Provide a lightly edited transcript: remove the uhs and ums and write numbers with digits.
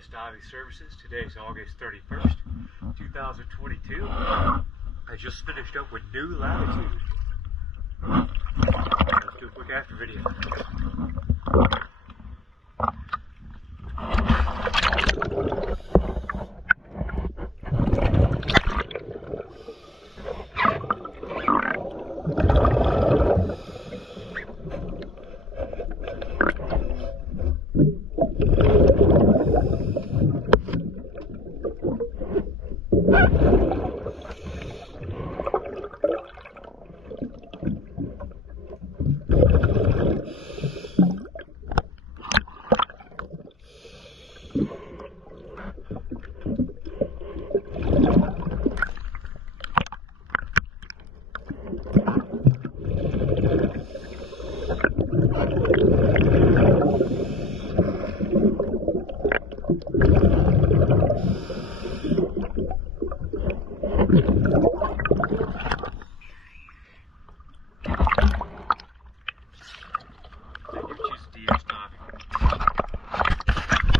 NS Diving Services. Today is August 31st, 2022. I just finished up with Nu Latitude. Let's do a quick after video.